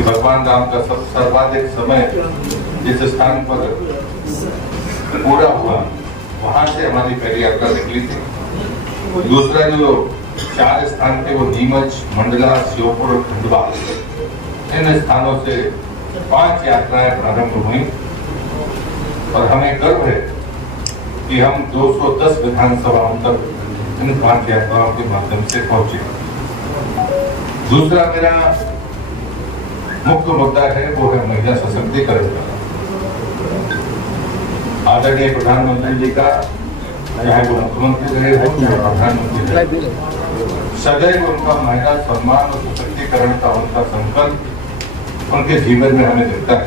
कि भगवान राम का सर्वाधिक समय जिस स्थान पर पूरा हुआ वहां से हमारी पहली यात्रा निकली थी। दूसरा जो 4 स्थान थे वो नीमच, मंडला, श्योपुर और खंडवा, इन स्थानों से 5 यात्राएं प्रारंभ हुई और हमें गर्व है कि हम 210 विधानसभाओं तक इन 5 यात्राओं के माध्यम से पहुंचे। दूसरा मेरा मुख्य मुद्दा है वो है महिला सशक्तिकरण का। आदरणीय प्रधानमंत्री जी का, चाहे वो मुख्यमंत्री रहे हो या प्रधानमंत्री रहे, सदैव उनका महिला सम्मान और सशक्तिकरण का उनका संकल्प उनके जीवन में हमें दिखता है।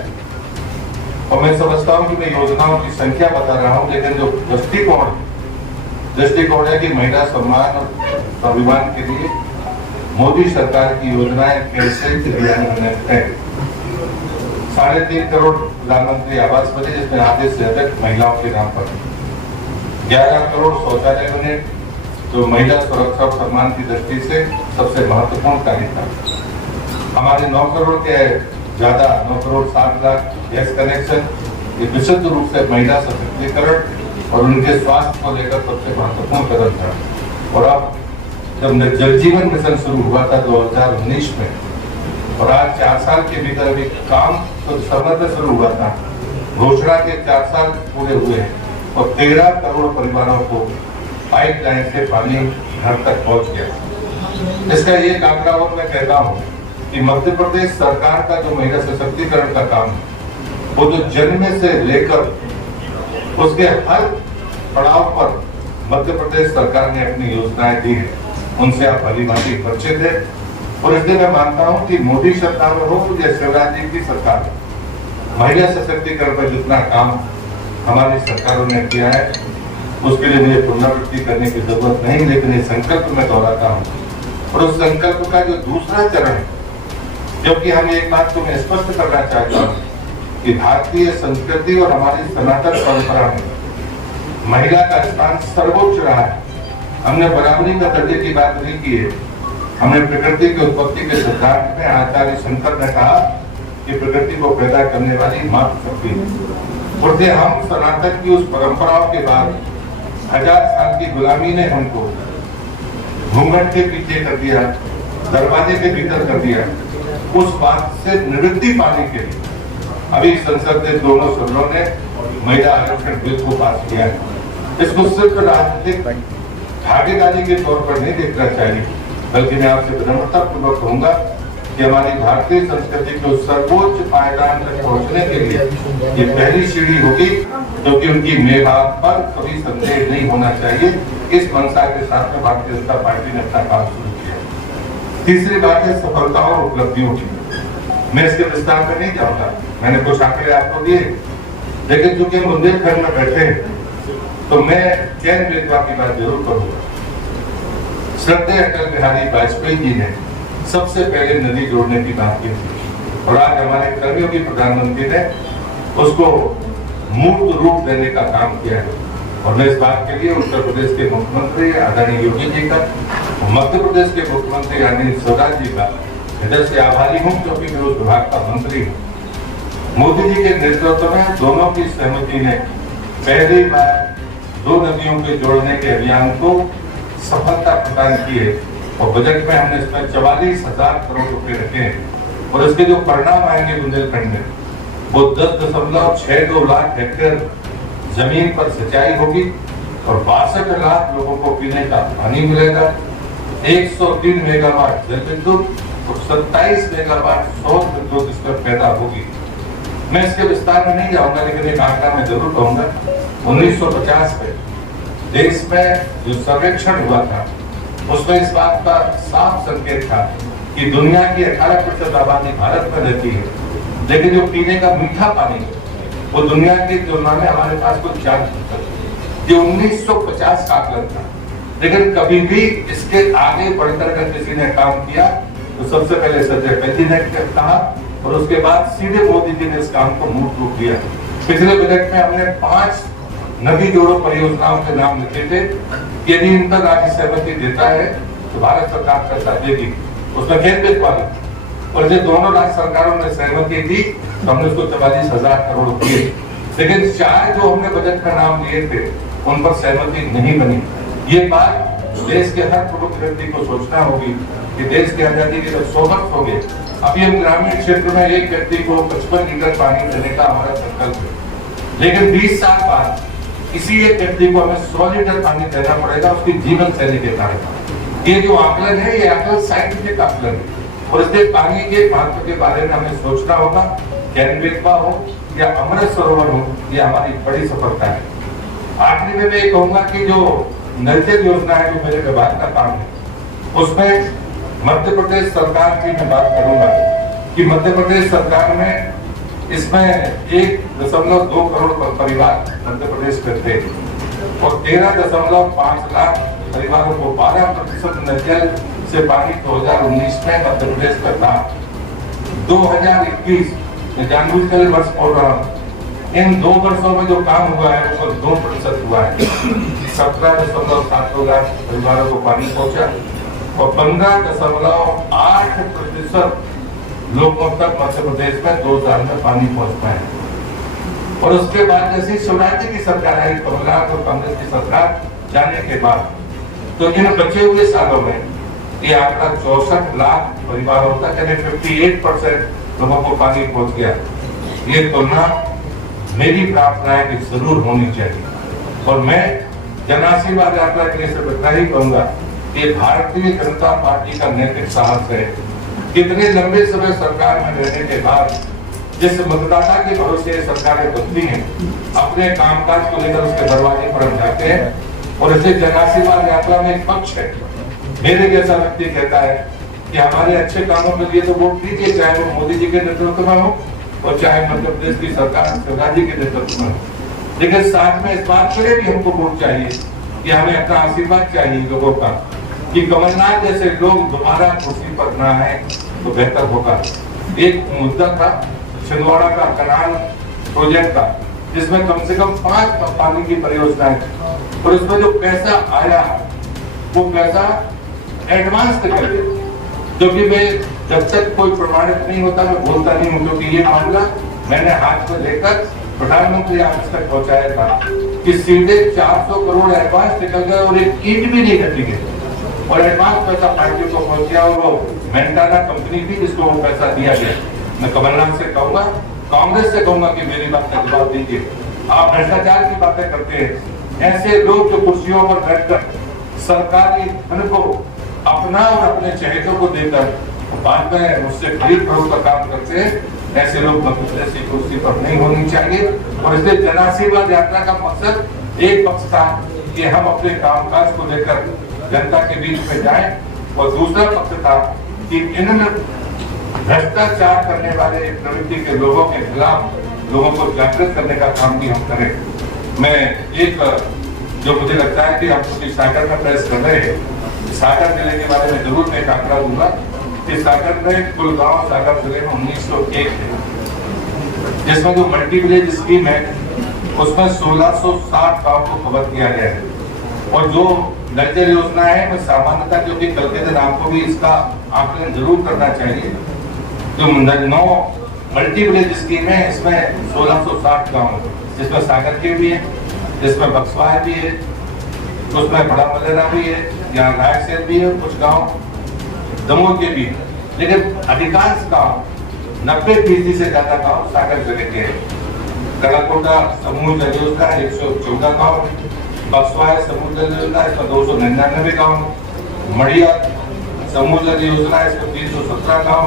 और मैं समझता हूँ कि मैं योजनाओं की संख्या बता रहा हूँ, लेकिन जो दृष्टिकोण है कि महिला सम्मान और स्वाभिमान के लिए मोदी सरकार की योजनाएं कैसे क्रियान्वित है। 3.5 करोड़ प्रधानमंत्री आवास बने, जिसमें आधे से अधिक महिलाओं के नाम पर। 11 करोड़ शौचालय बने, जो महिला सुरक्षा और सम्मान की दृष्टि से सबसे महत्वपूर्ण कार्य था। हमारे 9 करोड़ के ज्यादा 9 करोड़ 60 लाख गैस कनेक्शन, ये विशुद्ध रूप से महिला सशक्तिकरण और उनके स्वास्थ्य को लेकर सबसे महत्वपूर्ण कदम था। और अब जब जल जीवन मिशन शुरू हुआ था 2019 में, और आज 4 साल के भीतर भी काम तो समय पे शुरू हुआ था, घोषणा के 4 साल पूरे हुए हैं और 13 करोड़ परिवारों को पाइपलाइन से पानी घर तक पहुंच गया। इसका एक आंकड़ा और मैं कहता हूँ कि मध्य प्रदेश सरकार का जो महिला सशक्तिकरण का काम है, वो तो जन्म से लेकर उसके हर पड़ाव पर मध्य प्रदेश सरकार ने अपनी योजनाएं दी है। उनसे आप भली भांति परिचित है। और इसलिए मैं मानता हूं कि मोदी सरकार हो या शिवराज जी की सरकार, महिला सशक्तिकरण पर जितना काम हमारी सरकारों ने किया है उसके लिए मुझे पुनरावृत्ति करने की जरूरत नहीं, लेकिन ये संकल्प मैं दोहराता हूँ। और उस संकल्प का जो दूसरा चरण है, जबकि हम एक बात को मैं स्पष्ट करना चाहता हूँ कि भारतीय संस्कृति और हमारी सनातन परंपरा में महिला का स्थान सर्वोच्च रहा है। हमने बराबरी का दर्जे की बात नहीं की है। हमने प्रकृति की उत्पत्ति के सिद्धांत में आचार्य शंकर ने कहा कि प्रकृति को पैदा करने वाली मातृशक्ति है। और हम सनातन की उस परंपराओं के बाद 1000 साल की गुलामी ने हमको घूंघट के पीछे कर दिया, दरवाजे के भीतर कर दिया। उस बात से निवृत्ति पाने के लिए अभी संसद ने दोनों सदनों ने महिला आरक्षण बिल को पास किया है। इसको सिर्फ राजनीतिक भागीदारी के तौर पर नहीं देखना चाहिए, बल्कि मैं आपसे विनम्रता पूर्वक कहूंगा कि हमारी भारतीय संस्कृति को सर्वोच्च पायदान तक पहुंचने के लिए ये पहली सीढ़ी होगी, क्योंकि उनकी मेधात पर कभी संदेह नहीं होना चाहिए। इस मंशा के साथ में भारतीय जनता पार्टी ने अपना काम शुरू किया। तीसरी बात है सफलताओं और उपलब्धियों की। मैं इसके विस्तार में नहीं जाऊंगा, मैंने कुछ आंकड़े आपको दिए, लेकिन चूंकि हम बुंदेलखंड में बैठे हैं तो मैं चयन बेतवा की बात जरूर करूंगा। श्रद्धेय अटल बिहारी वाजपेयी जी ने सबसे पहले नदी जोड़ने की बात की थी, और आज हमारे कर्मियों की प्रधानमंत्री ने उसको मूर्त रूप देने का काम किया है। और मैं इस बात के लिए उत्तर प्रदेश के मुख्यमंत्री आदरणीय योगी जी का, मध्य प्रदेश के मुख्यमंत्री आदरणीय शिवराज जी का हृदय से आभारी हूँ, क्योंकि मैं उस विभाग का मंत्री हूँ। मोदी जी के नेतृत्व में दोनों की सहमति ने पहली बार 2 नदियों के जोड़ने के अभियान को सफलता प्रदान की है। और बजट में हमने इसमें 44,000 करोड़ रुपए रखे हैं। और इसके जो परिणाम आएंगे बुंदेलखंड में, वो 10.62 लाख हेक्टेयर जमीन पर सिंचाई होगी और 62 लाख लोगों को पीने का पानी मिलेगा। 103 मेगावाट जल विद्युत और 27 मेगावाट सौर विद्युत इस पर पैदा होगी। मैं इसके विस्तार में नहीं जाऊंगा, लेकिन एक आंकड़ा मैं जरूर कहूंगा। 1950 में देश में जो सर्वेक्षण हुआ था उसमें इस बात का साफ संकेत था कि दुनिया की 18% आबादी भारत में रहती है, लेकिन जो पीने का मीठा पानी वो दुनिया की तुलना में हमारे पास कुछ 4%। ये 1950 का आकलन था, लेकिन कभी भी इसके आगे बढ़कर अगर किसी ने काम किया तो सबसे पहले संजय गांधी ने कहा और उसके बाद सीधे मोदी जी ने इस काम को मूर्त रूप दिया। पिछले बजट में हमने 5 नदी जोड़ो परियोजनाओं के नाम लिखे थे। यदि इन पर राज्य सहमति देता है तो भारत सरकार पैसा देगी। उसमें केंद्रित वाला और जब दोनों राज्य सरकारों ने सहमति दी तो हमने उसको 44,000 करोड़ दिए। लेकिन 4 जो हमने बजट में नाम लिए थे उन पर सहमति नहीं बनी। ये बात देश के हर प्रमुख व्यक्ति को सोचना होगी कि देश की आजादी के जब 100 वर्ष हो गए, अभी हम ग्रामीण क्षेत्र में एक व्यक्ति को 55 लीटर पानी देने का हमारा संकल्प है, लेकिन 20 साल बाद इसी एक व्यक्ति को हमें 100 लीटर पानी देना पड़ेगा उसकी जीवन शैली के कारण। ये जो आकलन है ये आकलन साइंटिफिक आकलन है और इसलिए पानी के महत्व के बारे में हमें सोचना होगा। कैनबेकवा हो या अमृत सरोवर हो, ये हमारी बड़ी सफलता है। आखिरी में मैं ये कहूंगा कि जो नल जल योजना है जो मेरे विभाग का काम है, उसमें मध्य प्रदेश सरकार की मैं बात करूंगा कि मध्य प्रदेश सरकार में इसमें 1.2 करोड़ परिवार मध्य प्रदेश में थे और 13.5 लाख परिवारों को 12% नल जल से पानी 2019 में मध्य प्रदेश में था। 2021 में जानबूझकर वर्ष बोल रहा हूँ, इन 2 वर्षों में जो काम हुआ है वो 2% हुआ है। 17.7 लाख परिवारों को पानी पहुंचा और 15.8% लोगों तक मध्य प्रदेश में 2000 में पानी पहुंच पाए। और उसके बाद जैसे शिवराज जी की सरकार आई, कमलनाथ और कांग्रेस की सरकार जाने के बाद, तो इन बचे हुए सालों में ये आंकड़ा 64 लाख परिवारों तक यानी 58% लोगों को पानी पहुंच गया। ये तुलना मेरी प्रार्थना है कि जरूर होनी चाहिए और मैं जन आशीर्वाद यात्रा के लिए सिर्फ इतना ही कहूंगा कि भारतीय जनता पार्टी का नैतिक साहस है। कितने लंबे समय सरकार में रहने के बाद जिस मतदाता के भरोसे सरकारें बनती हैं, अपने कामकाज को लेकर उसके दरवाजे पर हम जाते हैं और इसे जन आशीर्वाद यात्रा में एक पक्ष है। मेरे जैसा व्यक्ति कहता है कि हमारे अच्छे कामों के लिए तो वोट दीजिए, चाहे वो मोदी जी के नेतृत्व में हो और चाहे मध्य प्रदेश की सरकार शिवराज जी के नेतृत्व में हो, लेकिन साथ में इस बात के लिए भी हमको वोट चाहिए कि हमें अपना आशीर्वाद चाहिए लोगों का कि कमलनाथ जैसे लोग दोबारा कुर्सी पर न आए तो बेहतर होगा। एक मुद्दा था छिंदवाड़ा का कनाल प्रोजेक्ट का, जिसमें कम से कम 5 पानी की परियोजनाएं और उसमें जो पैसा आया वो पैसा एडवांस कर दिया, क्योंकि मैं जब तक कोई प्रमाणित नहीं होता मैं बोलता नहीं हूँ, क्योंकि ये मामला मैंने हाथ में लेकर प्रधानमंत्री ऑफिस तक पहुंचाया था कि सीधे 400 करोड़ एडवांस निकल गए और एक ईंट भी नहीं घटी गई और एडवांस पैसा पार्टी को पहुंच गया और वो मेंटाना कंपनी थी जिसको वो पैसा दिया गया। मैं कमलनाथ से कहूंगा, कांग्रेस से कहूंगा कि मेरी बात का जवाब दीजिए। आप भ्रष्टाचार की बातें करते हैं, ऐसे लोग जो कुर्सियों पर बैठकर सरकारी धन को अपना और अपने चहेतों को देकर बाद में उससे खरीद फरोख्त का काम करते हैं, ऐसे लोग मध्य प्रदेश की कुर्सी पर नहीं होनी चाहिए। और इसलिए जन आशीर्वाद यात्रा का मकसद एक पक्ष था कि हम अपने कामकाज को लेकर जनता के बीच में जाएं और दूसरा पक्ष था कि इन भ्रष्टाचार करने वाले प्रवृत्ति के लोगों के खिलाफ लोगों को जागृत करने का काम भी हम करें। मैं एक जो मुझे लगता है कि हम सागर में प्रयास कर रहे हैं, सागर जिले के बारे में जरूर मैं एक आंकड़ा दूंगा कि सागर में कुल गांव सागर जिले में 1901 है, जिसमें जो मल्टी विलेज स्कीम है उसमें 1660 गांव को कवर किया गया है। और जो नल जल योजना है वो सामान्यतः, क्योंकि कल के दिन आपको भी इसका आकलन जरूर करना चाहिए, जो 9 मल्टी विलेज स्कीम है इसमें 1660 गांव है, जिसमें सागर के भी है, जिसमें बक्सवार भी है, उसमें बड़ा मलेरा भी है, यहाँ रायसेन भी है, कुछ गांव दमोह के भी है, लेकिन अधिकांश गांव 90% से ज्यादा गांव सागर जिले के हैं। कलाकोटा समूह जल योजना 114 गांव, बक्सवार समूह जल योजना इसमें 299 गांव, मड़िया समूह जल योजना इसमें 317 गांव,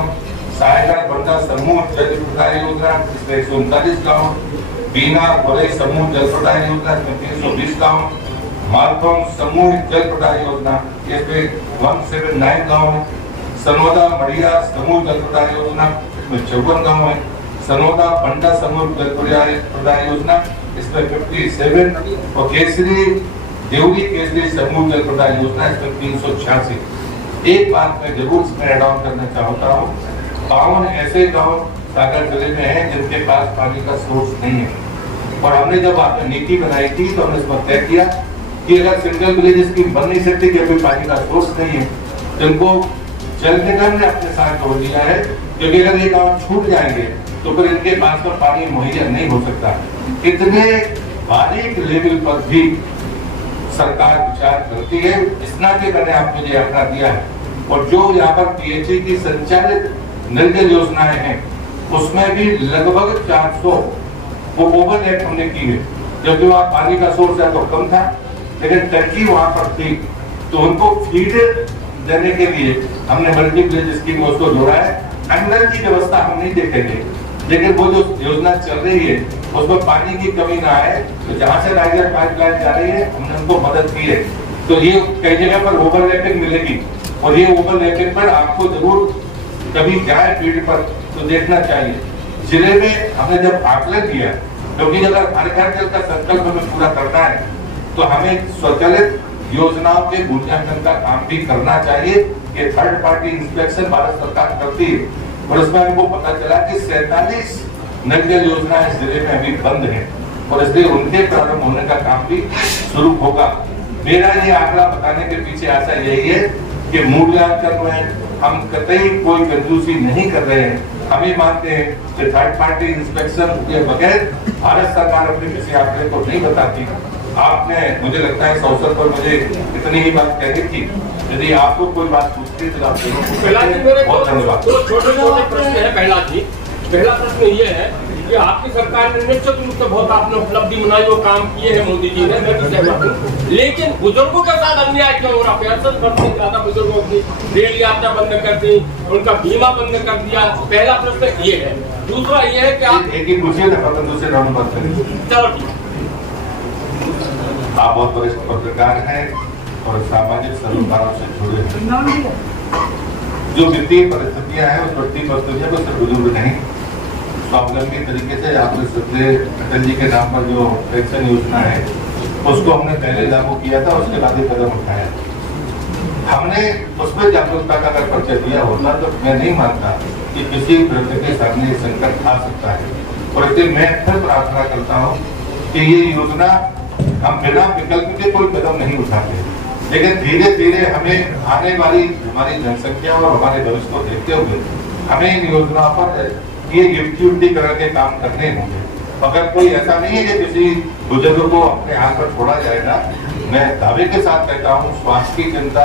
सायगढ़ बंदा समूह जल प्रदाय योजना इसमें 139 गांव, बीना बड़े समूह जल प्रदाय योजना इसमें 320 गांव, मालथौन समूह जल प्रदाय योजना इसमें 179 गांव है, सनोदा मड़िया समूह जल प्रदाय योजना इसमें 54 गांव है, सनोदा बंडा समूह जल प्रदाय योजना इसमें 57 और केसरी देवरी केसरी समूह जल प्रदाय योजना इसमें 386। एक बात मैं जरूर इसमें ऐड ऑन करना चाहता हूँ, 52 ऐसे गांव सागर जिले में हैं जिनके पास पानी का सोर्स नहीं है। और हमने जब आपने नीति बनाई थी तो हमने इसमें तय किया कि अगर सिंगल विलेज स्कीम बन नहीं सकती कि अभी पानी का सोर्स नहीं है, जिनको जल निगम ने अपने साथ जोड़ दिया है, क्योंकि अगर ये गांव छूट जाएंगे तो फिर इनके पास में पानी मुहैया नहीं हो सकता। इतने बारीक लेवल पर भी सरकार विचार करती है। इस नाते मैंने आपको ये आंकड़ा दिया है, और जो यहाँ पर पीएचई की संचालित नल योजनाएं हैं उसमें भी लगभग 400 वो ओवरलेप हमने की है। जबकि वहाँ पानी का सोर्स है तो कम था, लेकिन टंकी वहाँ पर थी, तो उनको फीड देने के लिए हमने मल्टीप्लेज स्कीम उसको जोड़ा है। अंदर की व्यवस्था हम नहीं देखेंगे, लेकिन वो जो योजना चल रही है उसमें पानी की कमी ना आए, तो जहाँ से राइजर पाइपलाइन जा रही है हमने उनको मदद की है। तो ये कई जगह पर ओवरलैपिंग मिलेगी, और ये ओवरलैपिंग पर आपको जरूर कभी जाए फील्ड पर तो देखना चाहिए। जिले में हमने जब आकलन किया, क्योंकि अगर हर घर जल का संकल्प हमें पूरा करना है तो हमें स्वचालित योजनाओं के मूल्यांकन का काम भी करना चाहिए। ये थर्ड पार्टी इंस्पेक्शन भारत सरकार करती है, और उसमें हमको पता चला कि 47 नल जल योजनाएं जिले में अभी बंद है, और इसलिए उनके प्रारंभ होने का काम भी शुरू होगा। मेरा ये आंकड़ा बताने के पीछे आशा यही है कि मूल्यांकन में हम कतई कोई कंजूसी नहीं कर रहे हैं। हम ये मानते हैं कि थर्ड पार्टी इंस्पेक्शन के बगैर भारत सरकार अपने किसी आंकड़े को नहीं बताती। आपने, मुझे लगता है इस अवसर पर मुझे इतनी ही बात कहनी थी। यदि आपको कोई बात पूछती तो आप बहुत धन्यवाद। छोटे प्रश्न है। पहला प्रश्न ये है कि आपकी सरकार ने निश्चित रूप से बहुत आपने उपलब्धि मनाई, वो काम किए हैं मोदी जी ने, मैं भी सहमत हूँ, लेकिन बुजुर्गों के साथ अन्याय क्यों हो रहा? 65% ज्यादा बुजुर्गों की रेल यात्रा बंद कर दी, उनका बीमा बंद कर दिया। पहला प्रश्न ये है। दूसरा ये है कि आप एक ही पूछिए ना, दूसरे राउंड बात करेंगे। चलो ठीक। आप बहुत वरिष्ठ पत्रकार हैं और सामाजिक सरोकारों से जुड़े हैं। जो वित्तीय परिस्थितियां हैं उस वित्तीय परिस्थितियों को सिर्फ बुजुर्ग नहीं, स्वावलंबी तरीके से आपने सत्य अटल जी के नाम पर जो पेंशन योजना है उसको हमने पहले लागू किया था, उसके बाद ही कदम उठाया। हमने उसमें जागरूकता का अगर परिचय दिया होता तो मैं नहीं मानता कि किसी वृद्ध के सामने संकट आ सकता है। और इसलिए मैं फिर प्रार्थना करता हूँ कि ये योजना हम बिना विकल्प के कोई कदम नहीं उठाते, लेकिन धीरे धीरे हमें आने वाली हमारी जनसंख्या और हमारे भविष्य को देखते हुए हमें इन योजनाओं पर ये युक्तिकरण के काम करने होंगे। अगर कोई ऐसा नहीं है कि किसी बुजुर्ग को अपने हाथ पर छोड़ा जाएगा। मैं दावे के साथ कहता हूँ, स्वास्थ्य की चिंता,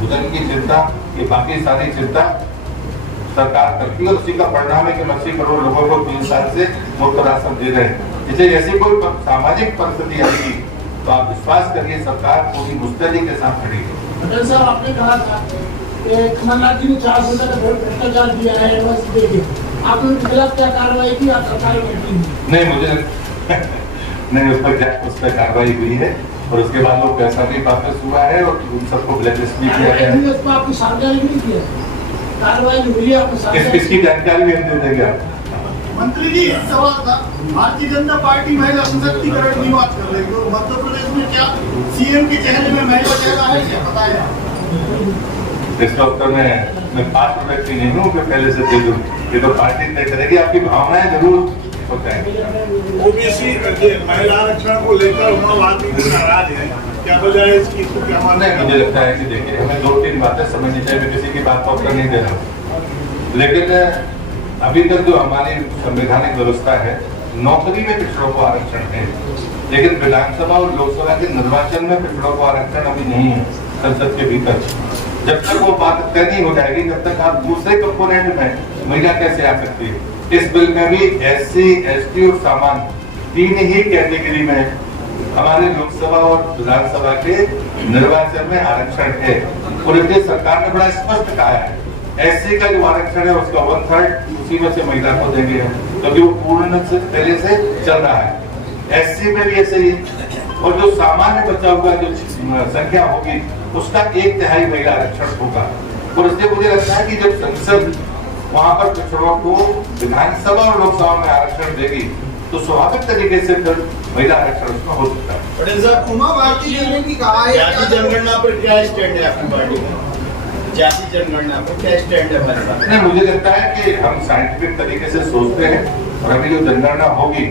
भोजन की चिंता, ये बाकी सारी चिंता सरकार करती है, और उसी का परिणाम है कि 80 करोड़ लोगों को 3 साल से मुफ्त राशन दे रहे हैं। इसलिए ऐसी कोई सामाजिक परिस्थिति आएगी तो आप विश्वास करिए सरकार पूरी मुस्तैदी के साथ खड़ी है। पटेल साहब, आपने कहा था कि कमलनाथ जी ने 400 का भ्रष्टाचार दिया है, आपने उनके खिलाफ क्या कार्रवाई की? आप सरकार नहीं, मुझे नहीं, उस पर कार्रवाई हुई है, और उसके बाद वो पैसा भी वापस हुआ है, और उन सबको ब्लैकलिस्ट भी किया गया है। आपको सार्वजनिक नहीं किया, कार्रवाई हुई है आपको इसकी जानकारी भी हम दे देंगे आपको। मंत्री जी, एक सवाल था। भारतीय जनता पार्टी महिला सशक्तिकरण की बात कर रही है, तो मध्य प्रदेश में क्या सीएम के चेहरे में महिला चेहरा है क्या? बताया इस वक्त मैं पात्र व्यक्ति नहीं हूँ कि पहले से दे दूँ। ये तो पार्टी तय करेगी, आपकी भावनाएं जरूर होता है। ओबीसी महिला आरक्षण को लेकर उन्होंने नाराज है, क्या वजह है इसकी? क्या मानना है? मुझे लगता है कि देखिए, हमें 2-3 बातें समझनी चाहिए। मैं किसी की बात को उत्तर नहीं दे रहा हूँ, लेकिन अभी तक जो हमारी संवैधानिक व्यवस्था है, नौकरी में पिछड़ों को आरक्षण है, लेकिन विधानसभा और लोकसभा के निर्वाचन में पिछड़ों को आरक्षण अभी नहीं है संसद के भीतर। जब तक वो बात तय नहीं हो जाएगी, तब तक आप दूसरे कंपोनेंट में महिला कैसे आ सकती है? इस बिल में भी SC, ST और सामान्य 3 ही कैटेगरी में हमारे लोकसभा और विधानसभा के निर्वाचन में आरक्षण है, और इसलिए सरकार ने बड़ा स्पष्ट कहा है SC का जो आरक्षण है उसका 1/3 उसी में से महिला को देंगे, क्योंकि वो पूर्ण से पहले से चल रहा है। SC में भी ऐसे ही, और जो सामान्य बचा हुआ जो संख्या होगी उसका 1/3 महिला आरक्षण होगा। और इसलिए मुझे लगता है कि जब संसद वहां पर पिछड़ों को विधानसभा और लोकसभा में आरक्षण देगी तो स्वाभाविक तरीके से फिर महिला आरक्षण उसमें हो सकता है। पटेल साहब, उमा भारती जी ने भी कहा है जाति जनगणना पर क्या स्टैंड है आपकी पार्टी का? जाति जनगणना पर क्या स्टैंड है हमारे पास? नहीं, मुझे लगता है कि हम साइंटिफिक तरीके से सोचते हैं, और अभी जो जनगणना होगी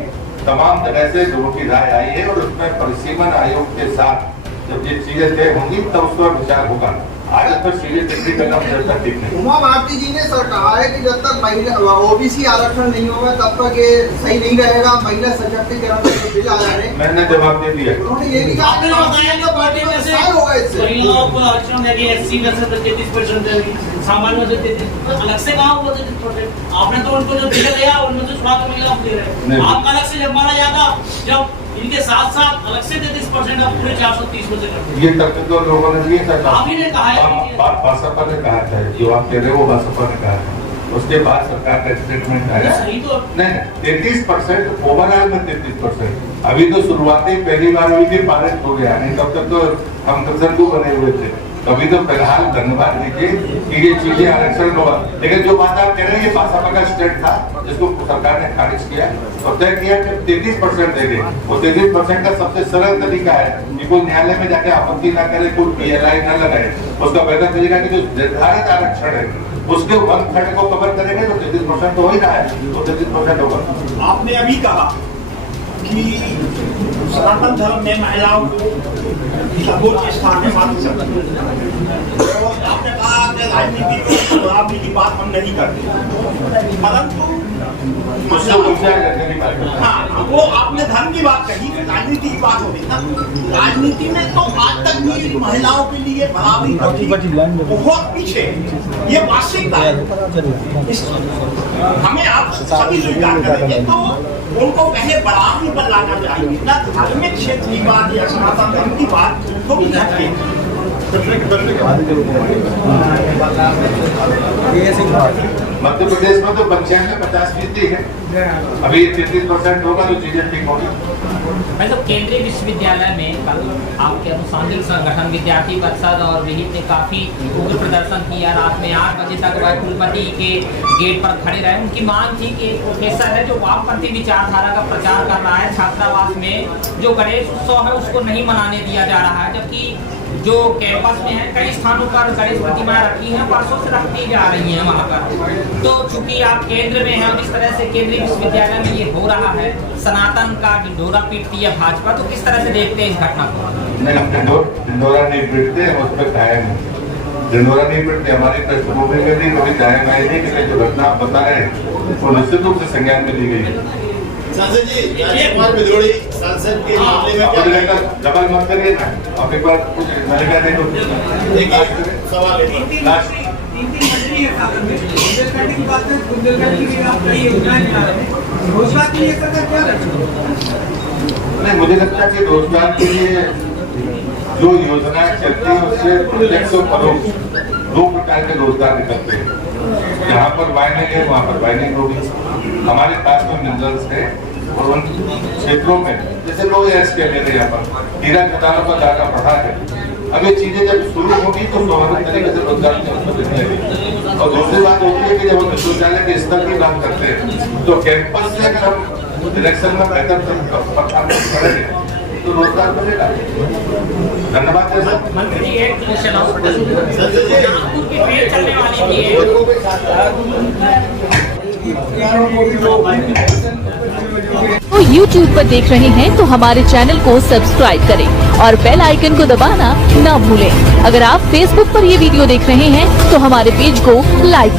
तमाम तरह से लोगों की राय आई है, और उसमें परिसीमन आयोग के साथ जब ये चीजें तय होंगी तब उस पर विचार होगा। आज तो सीधे टिप्पणी करना मुझे ठीक नहीं। उमा भारती जी ने सर कहा है कि जब तक महिला ओबीसी आरक्षण नहीं होगा तब तक ये सही नहीं रहेगा, महिला सशक्तिकरण का बिल आ रहे हैं। मैंने जवाब दे दिया। उन्होंने ये भी कहा आपने बताया कि पार्टी में से होगा इससे महिलाओं को आरक्षण देगी, एससी में से 33% देगी, सामान्य में से 33%, अलग से कहाँ हुआ 33%? आपने तो उनको जो दिया गया उनमें से छुड़ा के महिलाओं को दे रहे हैं। आपका अलग से जब माना जाता, जब इनके साथ साथ अलग से 33% आप पूरे 430 में से करते। ये तब तो लोगों ने दिए था। आप ही ने कहा है। बसपा ने कहा था, जो आप कह रहे हो वो बसपा ने कहा था। उसके बाद सरकार का स्टेटमेंट आया। सही तो नहीं 33% ओवरऑल में 33%। अभी तो शुरुआती पहली बार हुई थी, पारित हो गया, नहीं तब तक तो हम कंसर्न बने हुए थे। अभी तो फिलहाल धन्यवाद दीजिए कि ये चीजें आरक्षण होगा। लेकिन जो बात आप कह रहे हैं ये बसपा का स्टेट था जिसको सरकार ने खारिज किया और तय किया कि 33% देंगे। वो 33% का सबसे सरल तरीका है कि कोई न्यायालय में जाके आपत्ति ना करे, कोई PLI न लगाए। उसका बेहतर तरीका कि जो निर्धारित आरक्षण है उसके 1/3 को कवर करेंगे तो 33% तो हो ही रहा है, तो 33% होगा। आपने अभी कहा कि सनातन धर्म में महिलाओं को सर्वोच्च स्थान में मानी जाती है। तो आपने कहा कि राजनीति को बराबरी की बात हम नहीं करते, परंतु उसको विचार करने की बात करते हैं। हाँ, वो आपने धर्म की बात कही, राजनीति की बात हो रही ना। राजनीति में तो आज तक भी महिलाओं के लिए बराबरी बहुत पीछे, ये वास्तविकता है। हमें आप सभी स्वीकार करेंगे तो उनको पहले बराबरी पर लाना चाहिए, ना धार्मिक क्षेत्र की बात या सनातन धर्म की बात तो हटके। मध्य प्रदेश में तो 95-50% है। अभी 33% होगा तो चीजें ठीक होगी। मैं तो केंद्रीय विश्वविद्यालय में कल आपके अनुसंधान संगठन विद्यार्थी परिषद और विहित ने काफी उग्र प्रदर्शन किया। रात में 8 बजे तक वह कुलपति के गेट पर खड़े रहे। उनकी मांग थी कि एक प्रोफेसर है जो वामपंथी विचारधारा का प्रचार कर रहा है, छात्रावास में जो गणेश उत्सव है उसको नहीं मनाने दिया जा रहा है, जबकि जो कैंपस में है कई स्थानों पर गणेश प्रतिमाएं रखी हैं, वर्षों से रखती जा रही हैं वहाँ पर। तो चूंकि आप केंद्र में हैं और इस तरह से केंद्रीय विश्वविद्यालय में ये हो रहा है, सनातन का ढिंढोरा पीटती है भाजपा, तो किस तरह से देखते हैं इस घटना को? नहीं, ढिंढोरा नहीं पीटते, हम उस पर कायम हैं। ढिंढोरा नहीं पीटते, हमारी पृष्ठभूमि में नहीं कभी कायम आए नहीं कि जो घटना आप बता रहे हैं वो निश्चित रूप से संज्ञान में ली गई है। सांसद जी, राजकुमार बिधोड़ी सांसद के मामले में क्या डबल मत करिए ना, आप एक बार कुछ मैंने कहा देखो सवाल है। नहीं, मुझे लगता है कि रोजगार के लिए जो योजनाएं चलती है उससे प्रत्यक्ष और परोक्ष 2 प्रकार के रोजगार निकलते हैं। जहाँ पर माइनिंग है वहाँ पर माइनिंग होगी। हमारे पास में मिनरल्स है और उन क्षेत्रों में जैसे लोग के लिए यहाँ पर हीरा खदानों का ज्यादा बढ़ा है। अब ये चीजें जब शुरू होगी तो स्वाभाविक तरीके से रोजगार की अवसर मिलने लगेगी। और दूसरी बात होती है कि जब हम विश्वविद्यालय के स्तर की बात करते हैं तो कैंपस से अगर हम इलेक्शन में बेहतर करेंगे तो रोजगार मिलेगा। धन्यवाद सर। मंत्री एक क्वेश्चन की ट्रेन चलने वाली तो YouTube पर देख रहे हैं तो हमारे चैनल को सब्सक्राइब करें और बेल आइकन को दबाना ना भूलें। अगर आप Facebook पर ये वीडियो देख रहे हैं तो हमारे पेज को लाइक